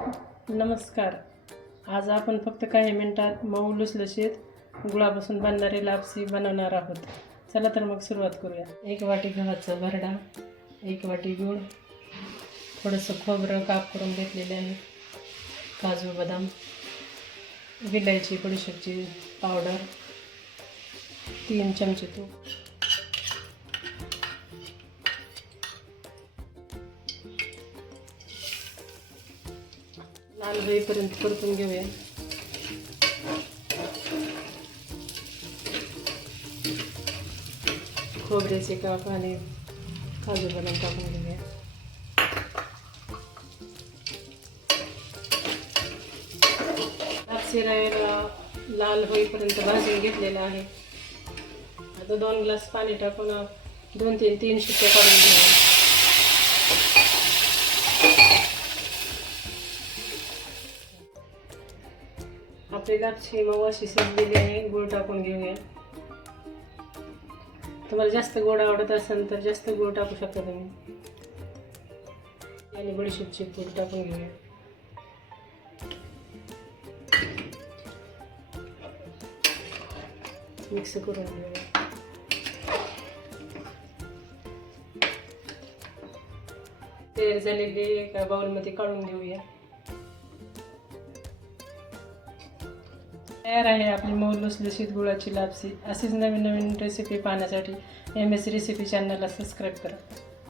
नमस्कार. आज आपण फक्त काही मिनिटात मऊ लुसलुशीत गुळापासून बनणारी लापसी बनवणार आहोत. चला तर मग सुरुवात करूया. 1 वाटी गव्हाचा भरडा, 1 वाटी गूळ, थोडंसं खोबरं काप करून घेतलेले आहे, काजू बदाम, विलायची बडीशेपची पावडर, 3 चमचे तूप, लाल होईपर्यंत परतून घेऊया. खोबऱ्याचे काप आणि काजू बदाम टाकून घेऊया. लापसी रव्याला लाल होईपर्यंत भाजून घेतलेला आहे. आता 2 ग्लास पाणी टाकून 2-3 शिट्ट्या काढून घेऊया. आपली लापसी मऊ अशी शिजलेली आहे. गूळ टाकून घेऊया. तुम्हाला जास्त गोड आवडत असेल तर जास्त गूळ टाकू शकता तुम्ही. आणि बडीशेपची पूड टाकून घेऊया. मिक्स करून घेऊया. तयार झालेली एका बाउलमध्ये काढून घेऊया. तयार आहे आपली मऊ लुसलुशीत गुळाची लापसी. अशीच नवीन नवीन रेसिपी पाहण्यासाठी MS रेसिपी चॅनलला सबस्क्राईब करा.